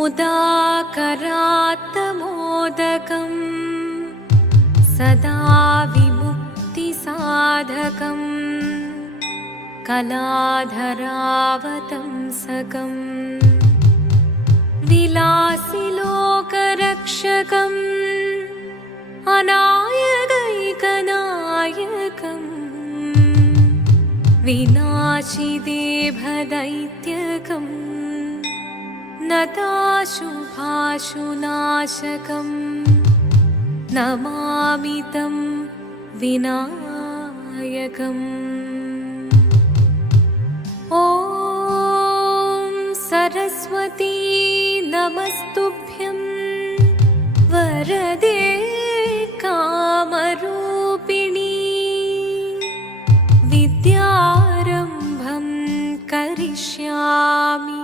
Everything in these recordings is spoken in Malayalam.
मुदाकरात्तमोदकं सदा विमुक्तिसाधकं कलाधरावतंसकं विलासिलोकरक्षकं अनायकैकनायकं विनाशिदेभदैत्यकं नताशुभाशुनाशकं नमामि तं विनायकम्। ॐ सरस्वती नमस्तुभ्यं वरदे कामरूपिणी विद्यारम्भं करिष्यामि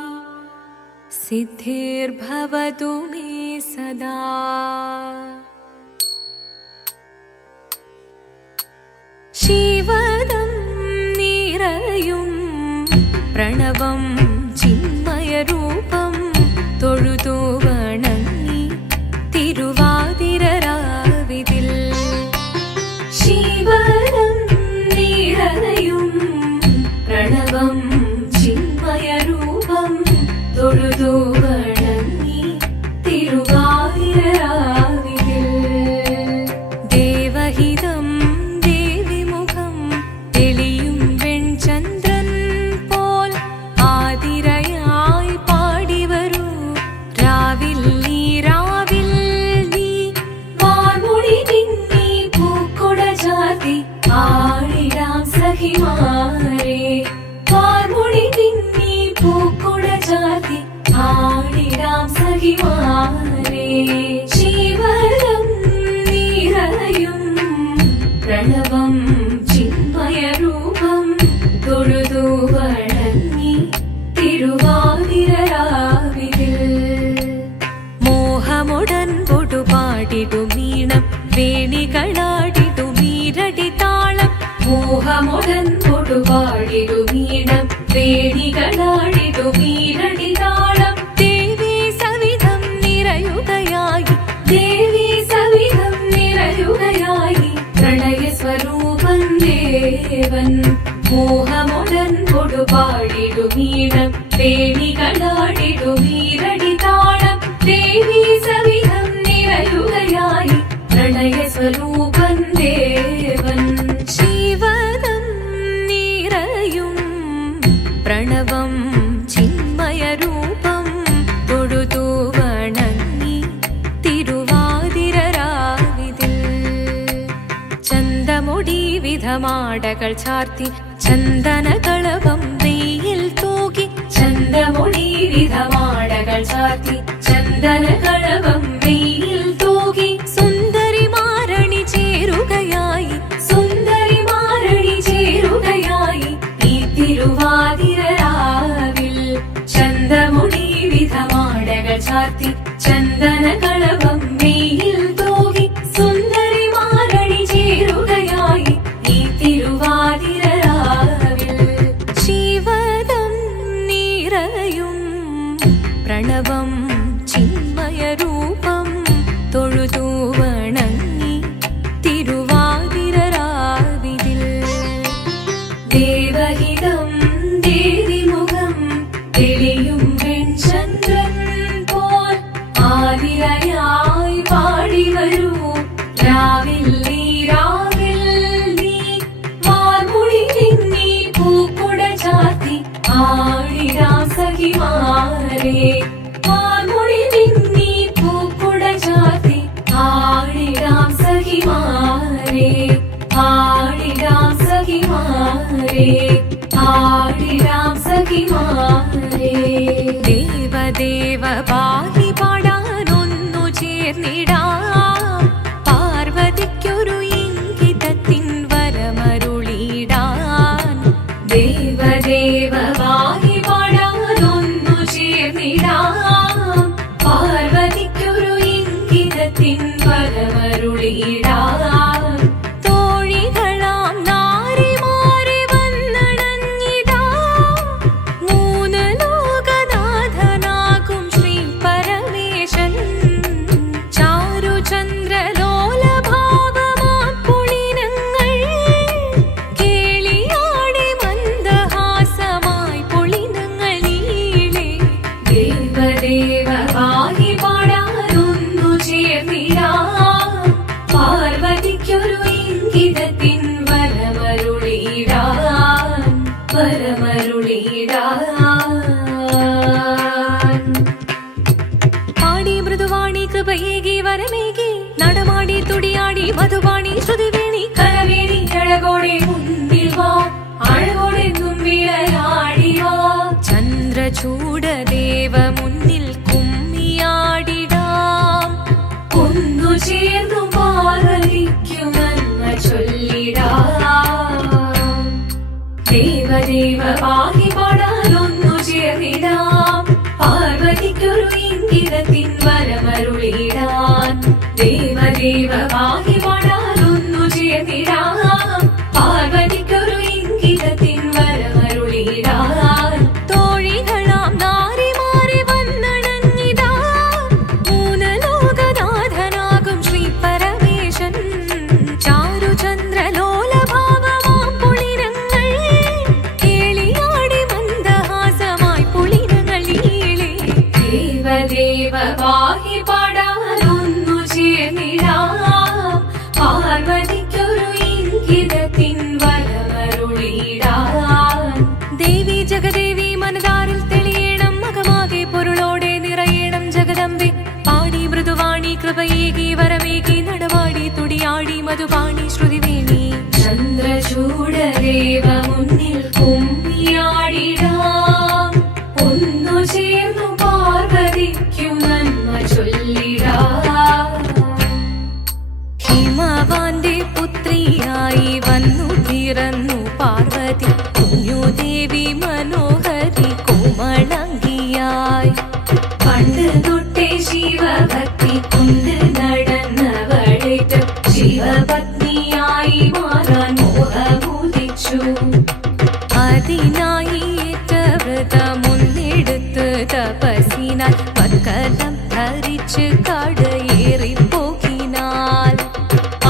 सिद्धिर्भवतु मे सदा। शिवदं निरयुं प्रणवं चिन्मयरूपं തൊഴുതു വണങ്ങി തിരുവാതിരരാവിതിൽ ശിവദം നിറയും പ്രണവം ചിന്മയരൂപം തൊഴുതു വണങ്ങി തിരുവാതിരരാവിതിൽ ദേവഹിതം ദേവിമുഖം തെളിയും വെൺചന്ദ്രൻ പോൽ ആതിരയായി പാടിവരൂ രാവിൽ നീ വാർമുടി നിന്നി പൂക്കുട ചാർത്തി ആടിടാം സഖിമാരേ വാർമുടി നിന്നി പൂക്കുട ചാർത്തി ആടിടാം സഖിമാരേ ശിവദം നിറയും പ്രണവം ചിന്മയരൂപം തൊഴുതു വണങ്ങി തിരുവാതിരരാവിതിൽ മോഹമുടൻ പൊടുപാടിടുമീണം വേണികളാടിടുമീരടി താളം മോഹമുടൻ പൊടുപാടിടുമീണം വേണികളാടിടുമീരടി താളം ദേവി സവിധം നിറയുകയായി ദേവി സവിധം നിറയുകയായി പ്രണയ സ്വരൂപൻ ദേവൻ മോഹമുടൻ കൊടുപാടിടുമീണം വേണികളാടിടുമീരടി താളം ദേവി സവിധം നിറയുകയായി പ്രണയ സ്വരൂപൻ ദേവൻ ശിവദം നിറയും പ്രണവം ചിന്മയരൂപം തൊഴുതു വണങ്ങി തിരുവാതിരരാവിതിൽ ചന്തമുടി വിധമാടകൾ ചാർത്തി ചന്ദനകളവം വെയിൽ തൂകി ചന്തമുടി വിധമാടകൾ ചാർത്തി ചന്ദനകളവം വെയിൽ തൂകി സുന്ദരിമാരണി ചേരുകയായി സുന്ദരിമാരണി ചേരുകയായി ഈ തിരുവാതിരരാവിൽ ചന്തമുടി വിധമാടകൾ ചാർത്തി ചന്ദനകളവം വെയിൽ തൂകി സുന്ദരിമാരണി ചേരുകയായി ഈ തിരുവാതിരരാവിൽ ശിവദം നിറയും പ്രണവം ചിന്മയരൂപം തൊഴുതു വണങ്ങി തിരുവാതിരരാവിതിൽ ദേവഹിതം ദേവിമുഖം തെളിയും വെൺചന്ദ്രൻ പോൽ ആതിരയായി പാടിവരൂ രാവിൽ നീ വാർമുടി നിന്നി പൂക്കുട ചാർത്തി ആടിടാം സഖിമാരേ വാർമുടി നിന്നി പൂക്കുട ചാർത്തി ആടിടാം സഖിമാരേ ആടിടാം സഖിമാരേ ആടിടാം സഖിമാരേ ദേവദേവ പാഹി പാടാനൊന്നു ചേർന്നിടാം പാർവതിക്കൊരു ഇംഗിതത്തിൻ വരമരുളിടാൻ ദേവദേവ പാഹി പാടാനൊന്നു ചേർന്നിടാം പാർവതിക്കൊരു ഇംഗിതത്തിൻ വരമരുളിടാൻ തോഴികളാം നാരിമാരെ വന്നണഞ്ഞിടാം മൂന്ന് ലോകനാഥനാകും ശ്രീ പര ദേവദേവ പാഹി പാടാനൊന്നു ചേർന്നിടാം പാർവതിക്കൊരു ഇംഗിതത്തിൻ വരമരുളിടാൻ ദേവദേവ പാഹി പാടാനൊന്നു ചേർന്നിടാം പാർവതിക്കൊരു ഇംഗിതത്തിൻ വരമരുളിടാൻ തോഴികളാം നാരിമാരെ വന്നണഞ്ഞിതാ മൂലലോകനാഥനാകും ശ്രീ പരമേശൻ ചാരുചന്ദ്രലോലഭാവമാം പുളിരങ്ങൾ കേളിയാടി മന്ദഹാസമായി പുളിരങ്ങളീളെ ദേവദേവ പാഹി പാടാനൊന്നു ചേർന്നിടാം പാർവതിക്കൊരു ഇംഗിതത്തിൻ വരമരുളിടാൻ ദേവി ജഗദേവി മനതാരിൽ തെളിയണം മകമാകെ പൊരുളോടെ നിറയണം ജഗദമ്പെ പാടി മൃദുവാണി കൃപയേകി വരമേകി നടവാടി തുടിയാടി മധുപാണി ശ്രുതിവേണി ചന്ദ്രചൂഡദേവ മുന്നിൽ കുമ്മിയാടിടാം ഒന്നു ചേർന്നു പാർവതിക്കു നന്മ ചൊല്ലിടാം ഹിമവാന്റെ പുത്രിയായി വന്നു പിറന്നു പാർവതി കുഞ്ഞുദേവി മനോഹരി കോമളങ്കിയായി പണ്ട് തൊട്ടേ ശിവഭക്തി കൊണ്ട് നടന്നവളേറ്റ് ശിവപത്നിയായി മാറാൻ മോഹമുദിച്ചു അതിനായി ഏറ്റ വ്രതമൊന്നെടുത്ത് തപസ്സിനാൽ പക്കലം ധരിച്ച് കടയേറിപ്പോകിനാൽ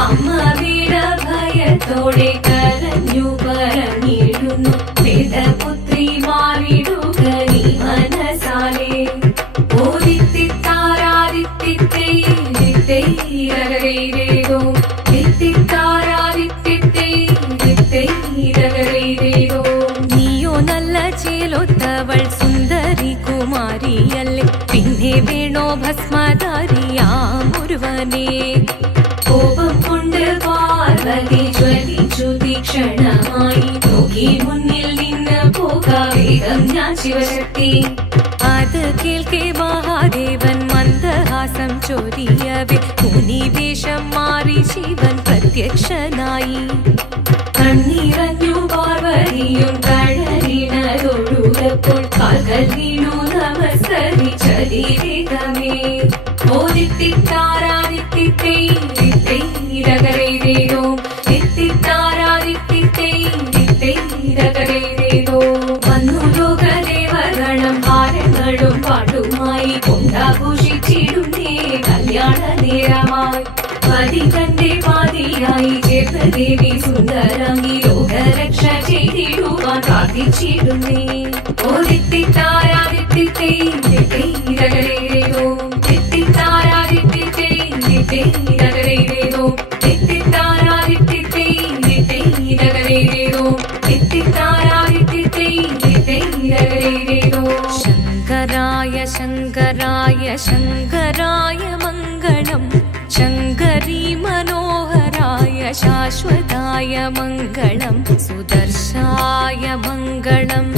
അമ്മ വീര ഭയത്തോടെ കരഞ്ഞു പറഞ്ഞിടുന്നു വേദപുത്രി മാറിടുക നീ മനസാലെ ഓദിത്തിത്താരാദിത്തിത്തേരോ തിത്തിത്താരാദിത്തിത്തേരോ നീയോ നല്ല ചേലൊത്തവൾ സുന്ദരി കുമാരിയല്ലേ പിന്നെ വേണോ ഭസ്മധാരിയാമൊരുവനെ കോപം കൊണ്ട് പാർവതി ജ്വലിച്ചു തീക്ഷണമായി നോക്കി മുന്നിൽ നിന്ന് പോകാവേഗം ഞാൻ ശിവശക്തി അത് കേൾക്കെ മഹാദേവൻ മന്ദഹാസം ചൊരിയവേ മുനിവേഷം മാറി ശിവൻ പ്രത്യക്ഷനായി കണ്ണീറഞ്ഞു പാർവതിയും കഴലിനതൊഴുകപ്പോൾ കാൽകൾ വീണു നമസ്കരിച്ചതിവേഗമേ ഓദിത്തിത്താരാദിത്തിത്തേരോ തിത്തിത്താരാദിത്തിത്തേരോ വന്നു ലോകദേവഗണം ഭാരങ്ങളും പാട്ടുമായി കൊണ്ടാഘോഷിച്ചിടുന്നേ കല്യാണ നേരമായി പതി തന്റെ പാതിയായി ചേർന്ന ദേവി സുന്ദരാംഗി ലോകരക്ഷ ചെയ്തിടുവാൻ പ്രാർത്ഥിച്ചിടുന്നേ ഓദിത്തിത്താരാദിത്തിത്തേരോ തിത്തിത്താരാദിത്തിത്തേരോ തിത്തിത്താരാദിത്തിത്തേരോ ശങ്കരായ ശങ്കരായ ശങ്കരായ മംഗളം ശങ്കരീ മനോഹരായ ശാശ്വതായ മംഗളം സുദർശായ മംഗളം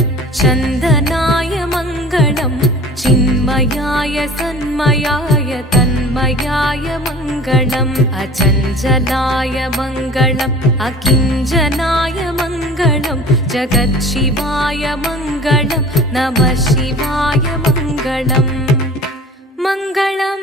ചന്ദനായ മംഗളം ചിന്മയായ സന്മയായ തന്മയായ മംഗളം അചഞ്ചലായ മംഗളം അകിഞ്ചനായ മംഗളം ജഗത്ശിവായ മംഗളം നമഃ ശിവായ മംഗളം മംഗളം